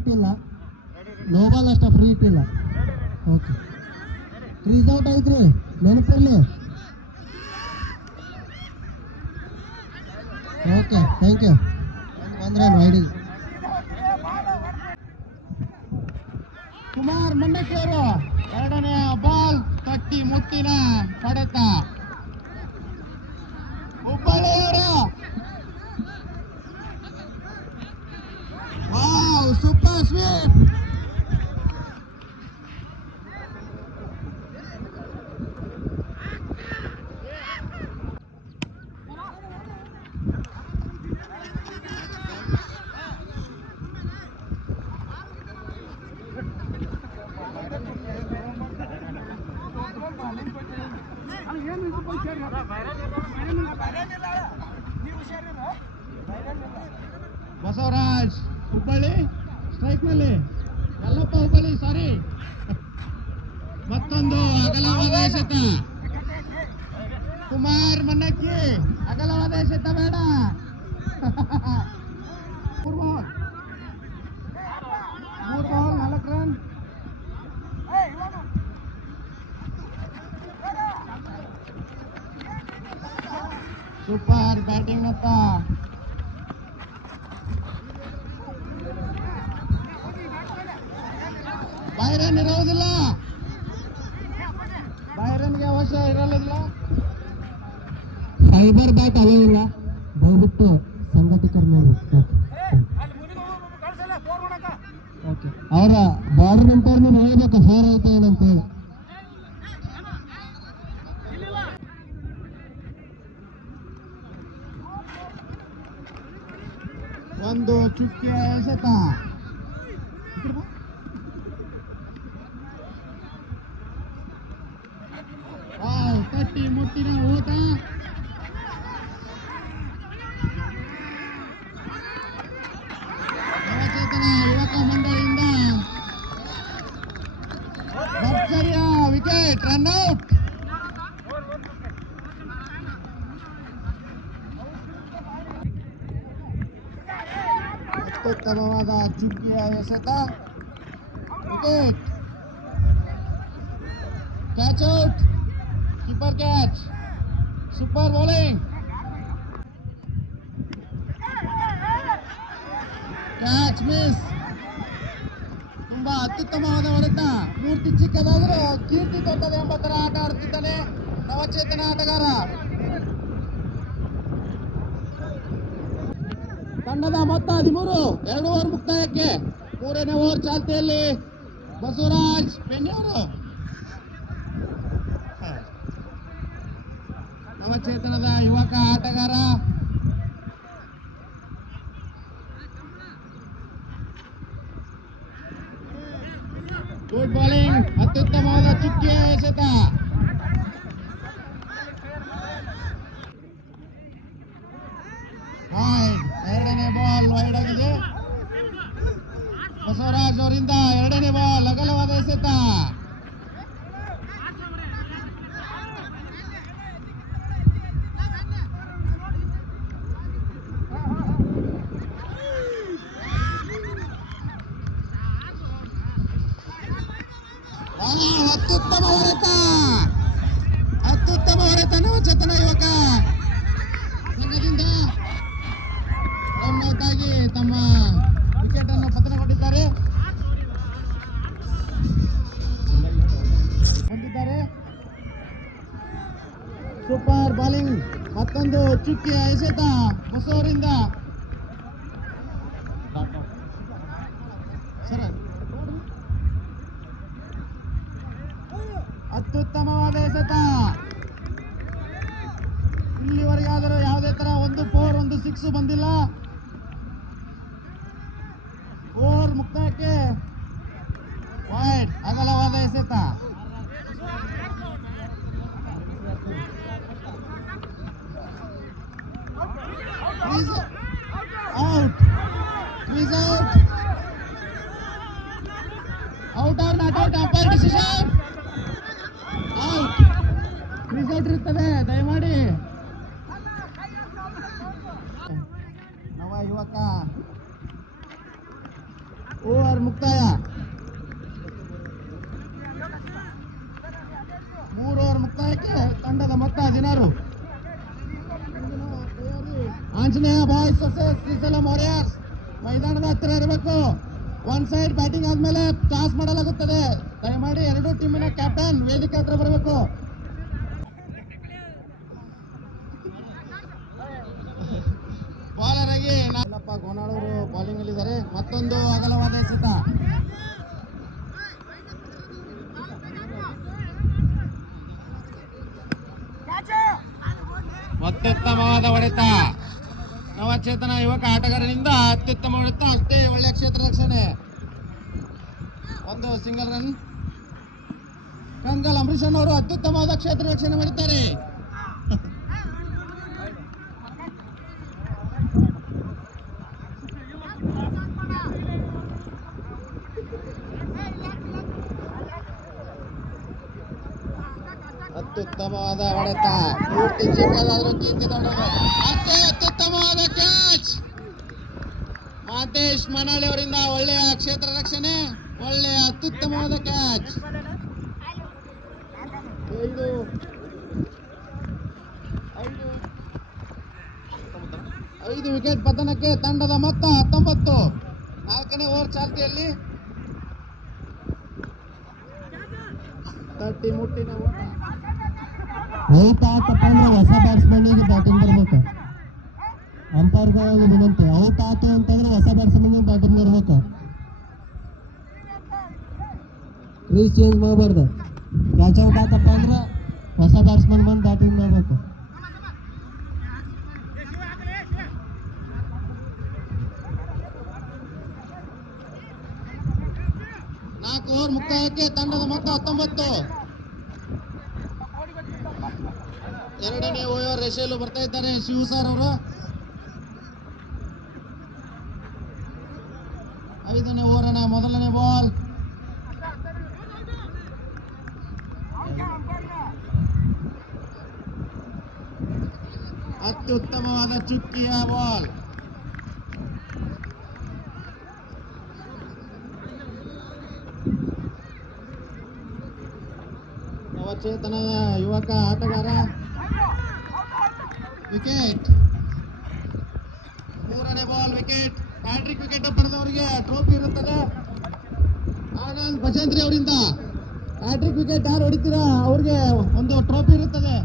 ಇಟ್ಟಿಲ್ಲ, no ball ಅಷ್ಟ free ಇಟ್ಟಿಲ್ಲ. ಓಕೆ, ಕ್ರೀಸ್ ಔಟ್ ಐತ್ರಿ, ನೆನಪಿರ್ಲಿ. Okay, thank you. ಅಂದ್ರೆ ವೈಡಿ ಕುಮಾರ್ ಮಂಡಕ್ಕಿಯವರು ಎರಡನೆಯ ಬಾಲ್ ತಟ್ಟಿ ಮುಟ್ಟಿನ ಹೊಡೆತ. ಹುಬ್ಬಳ್ಳಿಯವರು wow, super sweep. Basavaraj Hubballi strike ನಲ್ಲಿ, ಯಲ್ಲಪ್ಪ ಹುಬ್ಬಳ್ಳಿ ಸಾರಿ. ಮತ್ತೊಂದು ಅಗಲವಾದ ಎಸೆತ. ಕುಮಾರ್ ಮನ್ನಕ್ಕಿ ಅಗಲವಾದ ಎಸೆತ ಬೇಡ. 3 ಬಾಲ್ 4 ರನ್. ಸೂಪರ್ ಬ್ಯಾಟಿಂಗ್ ನತ್ತ. ಬೈರನ್ ಇರೋದಿಲ್ಲ, ಬೈರನ್ಗೆ ಅವಶ್ಯ ಇರಲಿಲ್ಲ. ಫೈಬರ್ ಬ್ಯಾಟ್ ಅಲ್ಲ, ದಯವಿಟ್ಟು ಸಂಘಟಕರು ನೋಡಿ. ಅವರ ಬಾರ್ಡರ್ ನಿಂತವ್ರು ಹೇಳ್ಬೇಕು ಫೇರ್ ಐತೆ ಏನಂತೇಳಿ. ಒಂದು ಚುಕ್ಕೆ ಎಸೆತ. ತಟ್ಟಿ ಮುಟ್ಟಿನ ಓಟ. ನವಚೇತನ ಯುವಕ ಮಂಡಳಿಯಿಂದ ಭರ್ಜರಿಯ ವಿಕೆಟ್, ರನ್ಔಟ್. ಅತ್ಯುತ್ತಮವಾದ ಚುಕ್ಕಿಯ ಎಸೆತ, wicket, catch out, keeper catch, super bowling, catch miss. ತುಂಬಾ ಅತ್ಯುತ್ತಮವಾದ ಹೊಡೆತ. ಮೂರ್ತಿ ಚಿಕ್ಕದಾದರೂ ಕೀರ್ತಿ ದೊಡ್ಡದು ಎಂಬ ತರ ಆಟ ಆಡುತ್ತಿದ್ದಾನೆ ನವಚೇತನ ಆಟಗಾರ. ತಂಡದ ಮೊತ್ತ 13. 2 ಓವರ್ ಮುಕ್ತಾಯಕ್ಕೆ 3ನೇ ಓವರ್ ಚಾಲ್ತಿಯಲ್ಲಿ ಬಸವರಾಜ್ ಬೆನ್ನಿಯವರು ನವಚೇತನದ ಯುವಕ ಆಟಗಾರ. ಗುಡ್ ಬೌಲಿಂಗ್, ಅತ್ಯುತ್ತಮವಾದ ಚುಕ್ಕಿಯ ಎಸೆತ. ಎರಡನೇ ಬಾಲ್ ವೈಡ್ ಆಗಿದೆ. ಬಸವರಾಜ್ ಅವರಿಂದ ಎರಡನೇ ಬಾಲ್ ಅಗಲವಾದ ಎಸೆತ. ಅತ್ಯುತ್ತಮ ಹೊಡೆತ, ಅತ್ಯುತ್ತಮ ಹೊಡೆತ ನವಚೇತನ ಯುವಕ ಸಂಘದಿಂದ ರನ್ ಆಗಿ ತಮ್ಮ ವಿಕೆಟ್ ಅನ್ನು ಪತನಗೊಂಡಿದ್ದಾರೆ. ಸೂಪರ್ ಬಾಲಿಂಗ್, ಮತ್ತೊಂದು ಚುಕ್ಕಿಯ ಎಸೆತ ಬಸವರಿಂದ. ಅತ್ಯುತ್ತಮವಾದ ಎಸೆತ. ಇಲ್ಲಿವರೆಗಾದರೂ ಯಾವುದೇ ತರ 1 4 1 6 ಬಂದಿಲ್ಲ. ಓವರ್ ಮುಕ್ತಾಯಕ್ಕೆ ವೈಡ್ ಅಗಲವಾದ ಎಸೆತ. Out, out or not out, umpire decision. Out, result ಇರುತ್ತದೆ ದಯಮಾಡಿ. ನವ ಯುವಕ ಓವರ್ ಮುಕ್ತಾಯ. 3 ಓವರ್ ಮುಕ್ತಾಯಕ್ಕೆ ತಂಡದ ಮೊತ್ತ 16. Anjaneya boys versus Srisailam warriors ಮೈದಾನದ ಹತ್ತಿರ ಇರಬೇಕು. ಒನ್ ಸೈಡ್ ಬ್ಯಾಟಿಂಗ್ ಆದ್ಮೇಲೆ ಟಾಸ್ ಮಾಡಲಾಗುತ್ತದೆ. ದಯಮಾಡಿ ಎರಡೂ ಟೀಮಿನ ಕ್ಯಾಪ್ಟನ್ ವೇದಿಕೆ ಹತ್ರ ಬರಬೇಕು. ಬಾಲರ್ ಆಗಿ ನಾನಪ್ಪ ಗೋನಾಳೂರು ಬೌಲಿಂಗ್ ಅಲ್ಲಿದ್ದಾರೆ. ಮತ್ತೊಂದು ಅಗಲವಾದ ಎಸೆತ. ಅತ್ಯುತ್ತಮವಾದ ಹೊಡೆತ. ನವಚೇತನ ಯುವಕ ಆಟಗಾರನಿಂದ ಅತ್ಯುತ್ತಮ ಹೊಡೆತ. ಅಷ್ಟೇ ಒಳ್ಳೆಯ ಕ್ಷೇತ್ರ ರಕ್ಷಣೆ. ಒಂದು ಸಿಂಗಲ್ ರನ್. ಕಂಗಲ್ ಅಂಬರೀಷನ್ ಅವರು ಅತ್ಯುತ್ತಮವಾದ ಕ್ಷೇತ್ರ ರಕ್ಷಣೆ ಮಾಡುತ್ತಾರೆ. ಅತ್ಯುತ್ತಮವಾದ ಹೊಡೆತ. ಪೂರ್ತಿ ಚಿಕ್ಕದಾದ್ರೂ ಕೀರ್ತಿ ದೊಡ್ಡದು. ಅಷ್ಟೇ ಅತ್ಯುತ್ತಮವಾದ ಕ್ಯಾಚ್. ಮಹೇಶ್ ಮನಾಳಿ ಅವರಿಂದ ಒಳ್ಳೆಯ ಕ್ಷೇತ್ರ ರಕ್ಷಣೆ. ಒಳ್ಳೆಯ ಅತ್ಯುತ್ತಮವಾದ ಕ್ಯಾಚ್. 5 ವಿಕೆಟ್ ಪತನಕ್ಕೆ ತಂಡದ ಮೊತ್ತ 19. 4ನೇ ಓವರ್ ಚಾಲ್ತಿಯಲ್ಲಿ ತಟ್ಟಿ ಮುಟ್ಟಿನ ಓಟ. ಔಟ್ ಆತಪ್ಪ ಅಂದ್ರೆ ಹೊಸ ಬ್ಯಾಟ್ಸ್ಮನ್ನಿಗೆ ಬ್ಯಾಟಿಂಗ್ ಬರ್ಬೇಕು. ಅಂಪೈರ್ಗಳಿಗೆ ವಿನಂತಿ, ಔಟ್ ಆತು ಅಂತಂದ್ರೆ ಹೊಸ ಬ್ಯಾಟ್ಸ್ಮನ್ನಿಗೆ ಬ್ಯಾಟಿಂಗ್ ಬರ್ಬೇಕು. ಕ್ರೀಸ್ ಚೇಂಜ್ ಮಾಡಬಾರ್ದು. ಕ್ಯಾಚ್ ಔಟ್ ಆತಪ್ಪ ಅಂದ್ರೆ ಹೊಸ ಬ್ಯಾಟ್ಸ್ಮನ್ ಬಂದು ಬ್ಯಾಟಿಂಗ್ ಮಾಡಬೇಕು. ಓವರ್ ಮುಕ್ತಾಯಕ್ಕೆ ತಂಡದ ಮೊತ್ತ 19. 2ನೇ ಓವರ್ ರೆಶೆಲು ಬರ್ತಾ ಇದ್ದಾರೆ ಶಿವ ಸರ್ ಅವರು. 5ನೇ ಓವರಿನ ಮೊದಲನೇ ಬಾಲ್. ಅತ್ಯುತ್ತಮವಾದ ಚುಕ್ಕಿಯ ಬಾಲ್. ನವಚೇತನದ ಯುವಕ ಆಟಗಾರ. ವಿಕೆಟ್. 3ನೇ ಬಾಲ್ ವಿಕೆಟ್. ಹ್ಯಾಟ್ರಿಕ್ ವಿಕೆಟ್ ಪಡೆದವರಿಗೆ ಟ್ರೋಫಿ ಇರುತ್ತದೆ. ಆನಂದ್ ಭಜಂತ್ರಿ ಅವರಿಂದ ಹ್ಯಾಟ್ರಿಕ್ ವಿಕೆಟ್ ಯಾರು ಹೊಡಿತೀರಾ ಅವ್ರಿಗೆ ಒಂದು ಟ್ರೋಫಿ ಇರುತ್ತದೆ.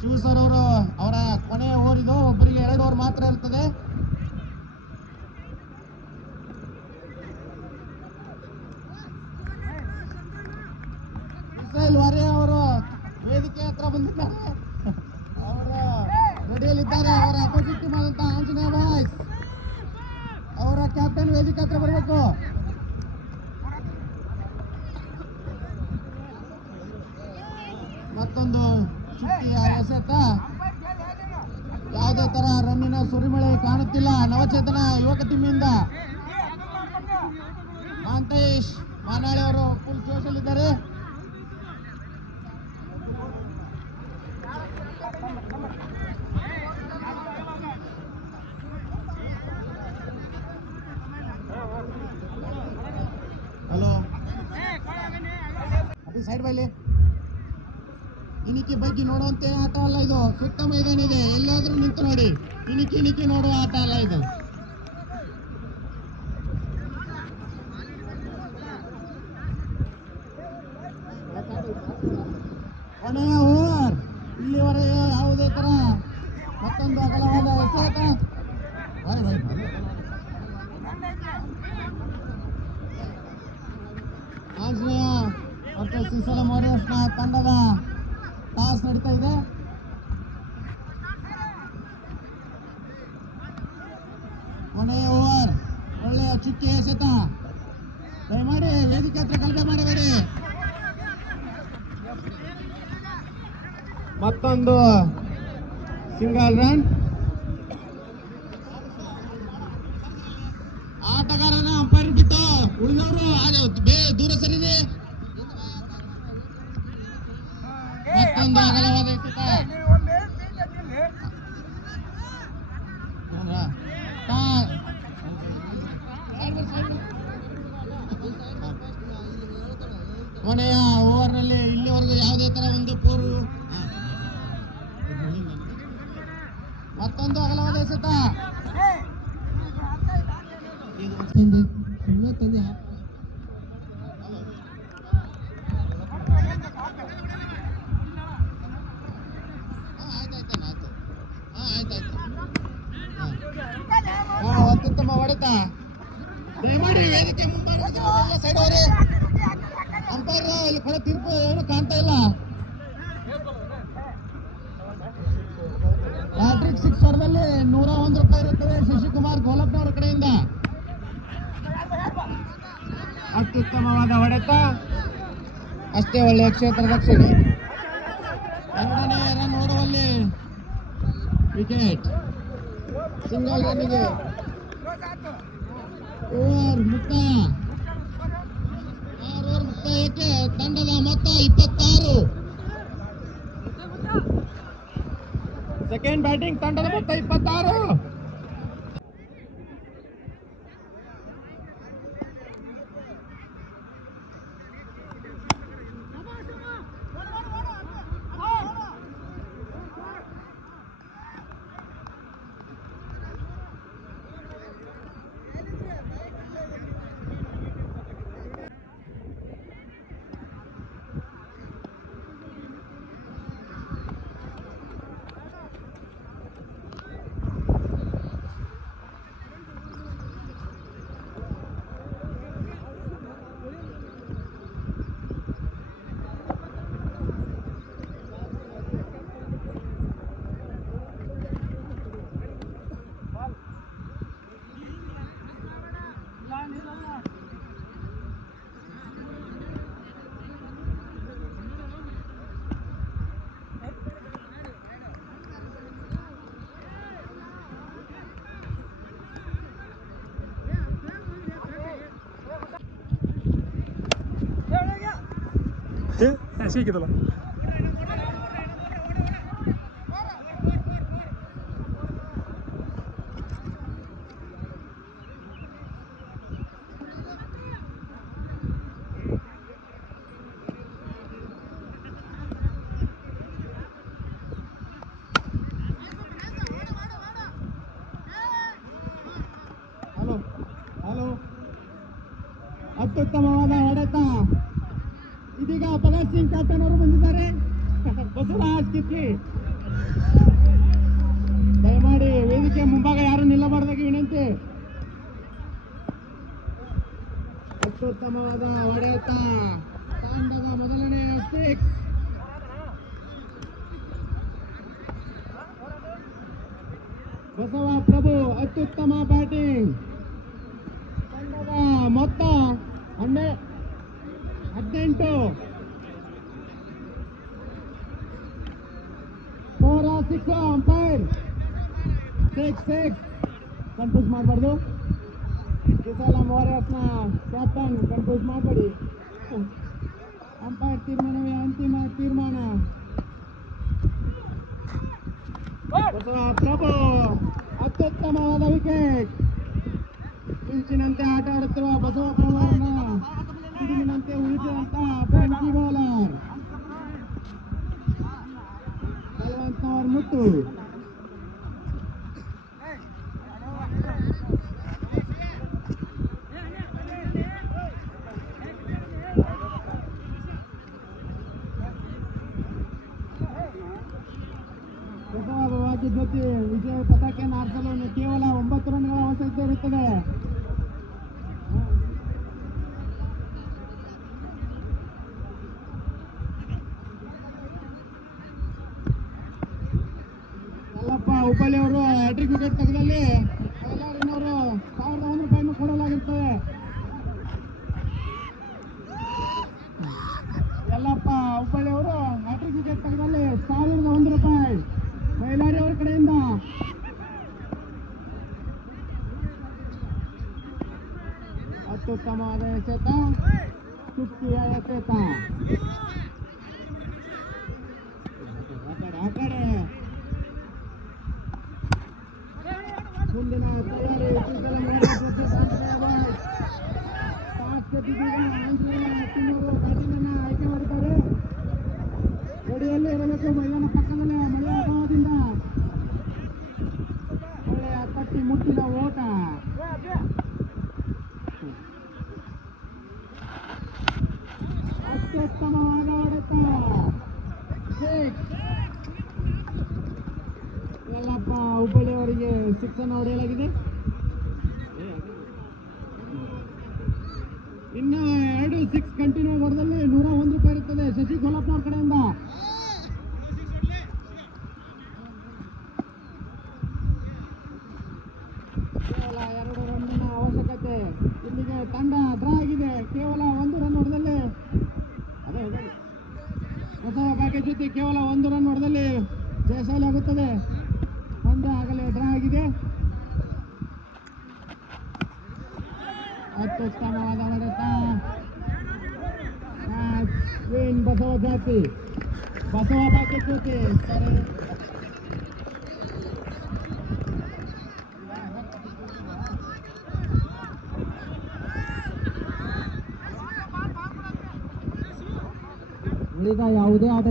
ಶಿವ ಸರ್ ಅವರು ಅವರ ಕೊನೆಯ ಓವರ್ ಇದು. ಒಬ್ಬರಿಗೆ 2 ಓವರ್ ಮಾತ್ರ ಇರ್ತದೆ. ಶ್ರೀಶೈಲ್ ವಾರಿಯರ್ ಅವರು ವೇದಿಕೆ ಹತ್ರ ಬಂದಿದ್ದಾರೆ. ಅವರ ರೆಡಿಯಲ್ಲಿದ್ದಾರೆ. ಅವರ ಅಪೋಸಿಟ್ ಟೀಮ್ ಆದಂತಹ ಆಂಜನೇಯ ಬಾಯ್ಸ್ ಅವರ ಕ್ಯಾಪ್ಟನ್ ವೇದಿಕೆ ಹತ್ರ ಬರಬೇಕು. ಮತ್ತೊಂದು ಚುಕ್ಕಿಯ ಎಸೆತ. ಯಾವುದೇ ತರ ರನ್ನಿನ ಸುರಿಮಳೆ ಕಾಣುತ್ತಿಲ್ಲ ನವಚೇತನ ಯುವಕ ಟೀಮಿಂದ. ಮಹೇಶ್ ಮಾನಾಳಿ ಅವರು ಫುಲ್ ಜೋಶಲ್ಲಿದ್ದಾರೆ. ಹಲೋ ಅದೇ ಸೈಡ್ ಬೈಲಿ. ಇಣಿಕಿ ಬಗ್ಗೆ ನೋಡುವಂತೆ ಆಟ ಅಲ್ಲ ಇದು. ಸುತ್ತ ಮೈದಾನ ಇದೆ. ಎಲ್ಲಾದ್ರೂ ನಿಂತು ನೋಡಿ. ಇಣಿಕಿ ನೋಡುವ ಆಟ ಅಲ್ಲ ಇದು. ಕೊನೆಯ ಓವರ್. ಇಲ್ಲಿವರೆಗೆ ಯಾವುದೇ ತರ ಮತ್ತೊಂದು ಅಗಲವಾದ ಎಸೆತ. ಆಂಜನೇಯ ಮತ್ತು ಶ್ರೀಶೈಲಂ ವಾರಿಯರ್ಸ್ನ ತಂಡದ ಟಾಸ್ ನಡೀತಾ ಇದೆ. ಕೊನೆಯ ಓವರ್. ಒಳ್ಳೆಯ ಚುಕ್ಕಿ ಎಸೆತ. ದಯಮಾಡಿ ವೇದಿಕೆ ಹತ್ರ ಗಲಾಟೆ ಮಾಡಬೇಡಿ. ಮತ್ತೊಂದು ಸಿಂಗಲ್ ರನ್. ಆಟಗಾರನ ಮತ್ತೊಂದು ಅಗಲವಾದ ಎಸೆತ. ನೋಡ್ರಾ? ಕೊನೆಯ ಓವರ್ನಲ್ಲಿ ಇಲ್ಲಿವರೆಗೂ ಯಾವುದೇ ತರ ಒಂದು ಪೂರ್ವ ಮತ್ತೊಂದು ಅಗಲವಾದ ಎಸೆತ. ಅತ್ಯುತ್ತಮ ಹೊಡೆತ. ದಯಮಾಡಿ ವೇದಿಕೆ ಮುಂಭಾಗ ಸೈಡ್ ಅವರೇ, ಅಂಪೈರ್ ಇಲ್ಲಿ ಕೊಡ ತೀರ್ಪು ಏನು ಕಾಣ್ತಾ ಇಲ್ಲ. ಹ್ಯಾಟ್ರಿಕ್ ಸಿಕ್ಸ್ ಹೊರದಲ್ಲಿ 101 ರೂಪಾಯಿ ಇರುತ್ತದೆ ಶಶಿಕುಮಾರ್ ಗೋಲಪ್ನವರ ಕಡೆಯಿಂದ. ಅತ್ಯುತ್ತಮವಾದ ಹೊಡೆತ, ಅಷ್ಟೇ ಒಳ್ಳೆಯ ಕ್ಷೇತ್ರ ರಕ್ಷಣೆ. ಎರಡನೇ ರನ್ ಓಡುವಲ್ಲಿ ವಿಕೆಟ್. ಸಿಂಗಲ್ ರನ್ನಿಗೆ ಓವರ್ ಮುಕ್ತಾಯ. 6 ಓವರ್ ಮುಕ್ತಾಯಕ್ಕೆ ತಂಡದ ಮೊತ್ತ 26. ಸೆಕೆಂಡ್ ಬ್ಯಾಟಿಂಗ್ ತಂಡದ ಮೊತ್ತ 26. ಸಿಕ್ಕಿದಲ್ಲ. ಹಲೋ ಹಲೋ, ಅತ್ಯುತ್ತಮವಾದ ಹೊಡೆತ. ಇದೀಗ ಭಗತ್ ಸಿಂಗ್ ಕ್ಯಾಪ್ಟನ್ ಅವರು ಬಂದಿದ್ದಾರೆ. ಬಸವರಾಜ್ ಕಿತ್ಲಿ, ದಯಮಾಡಿ ವೇದಿಕೆ ಮುಂಭಾಗ ಯಾರು ನಿಲ್ಲಬಾರ್ದಾಗಿ ವಿನಂತಿ. ಅತ್ಯುತ್ತಮವಾದ ಹೊಡೆತ, ತಂಡದ ಮೊದಲನೆಯ ಸಿಕ್ಸ್. ಬಸವ ಪ್ರಭು ಅತ್ಯುತ್ತಮ ಬ್ಯಾಟಿಂಗ್. ತಂಡದ ಮೊತ್ತ 18. 4-6 ಅಂಪೈರ್ 6-6. ಕನ್ಫ್ಯೂಸ್ ಮಾಡಬಾರ್ದು. ಈ ಸಲ ವಾರಿಯರ್ಸ್ನ ಕ್ಯಾಪ್ಟನ್ ಕನ್ಫ್ಯೂಸ್ ಮಾಡಬೇಡಿ. ಅಂಪೈರ್ ತೀರ್ಮಾನವೇ ಅಂತಿಮ ತೀರ್ಮಾನ. ಬಸವ ಪ್ರಭು ಅತ್ಯುತ್ತಮವಾದ ವಿಕೆಟ್. ಮಿಂಚಿನಂತೆ ಆಟ ಆಡುತ್ತಿರುವ ಬಸವ ಪ್ರಭುವನ್ನ ಸಿಡಿಲಿನಂತೆ ಉಳಿಸಿದಂತಹ ಬೆಂಕಿ ಬೌಲರ್ ಬಲವಂತನವರ ಮುಟ್ಟು. ಬಸವ ಜೊತೆ ವಿಜಯ ಪತಾಕೆಯನ್ನು ಹಾರಿಸಲು ಕೇವಲ 9 ರನ್ಗಳ ಅವಶ್ಯಕತೆ ಇರುತ್ತದೆ. ಯಲ್ಲಪ್ಪ ಹುಬ್ಬಳ್ಳಿ ಅವರು ಹ್ಯಾಟ್ರಿಕ್ ವಿಕೆಟ್ ತೆಗೆದಲ್ಲಿ ಅವರು 1001 ರೂಪಾಯಿಯನ್ನು ಕೊಡಲಾಗಿರ್ತದೆ. ಯಲ್ಲಪ್ಪ ಹುಬ್ಬಳ್ಳಿ ಅವರು ಹ್ಯಾಟ್ರಿಕ್ ವಿಕೆಟ್ ತೆಗೆದಲ್ಲಿ 1001 ರೂಪಾಯಿ ಬೈಲಾರಿ ಅವರ ಕಡೆಯಿಂದ. ಅತ್ಯುತ್ತಮವಾದ ಎಸೆತ, ಚುಕ್ಕಿಯ ಎಸೆತ. ಸಿಕ್ಸ್ ಅನ್ನು ಹೊಡೆಯಲಾಗಿದೆ. ಇನ್ನು 2 ಸಿಕ್ಸ್ ಕಂಟಿನ್ಯೂ ಹೊಡೆದಲ್ಲಿ 101 ರೂಪಾಯಿ ಇರುತ್ತದೆ ಶಶಿ ಕೊಲ್ಲಪ್ಪನವ್ರ ಕಡೆಯಿಂದ. ಕೇವಲ 2 ರನ್ನಿನ ಅವಶ್ಯಕತೆ. ಇಲ್ಲಿಗೆ ತಂಡ ಡ್ರಾ ಆಗಿದೆ. ಕೇವಲ 1 ರನ್ ಹೊಡೆದಲ್ಲಿ ಬಸವ ಭಾಗ್ಯ ಜೊತೆ ಕೇವಲ 1 ರನ್ ಹೊಡೆದಲ್ಲಿ ಜಯಶಾಲಿ ಆಗುತ್ತದೆ. ಪಂದ್ಯ ಆಗಲೇ ಡ್ರಾ ಆಗಿದೆ. ಅತ್ಯುತ್ತಮವಾದ ಹೊಡೆತ. ವಿನ್ ಬಸವ ಜಾತಿ, ಬಸವ ಭಾಗ್ಯ ಜ್ಯೋತಿ. ಉಳಿದ ಯಾವುದೇ ಆಟ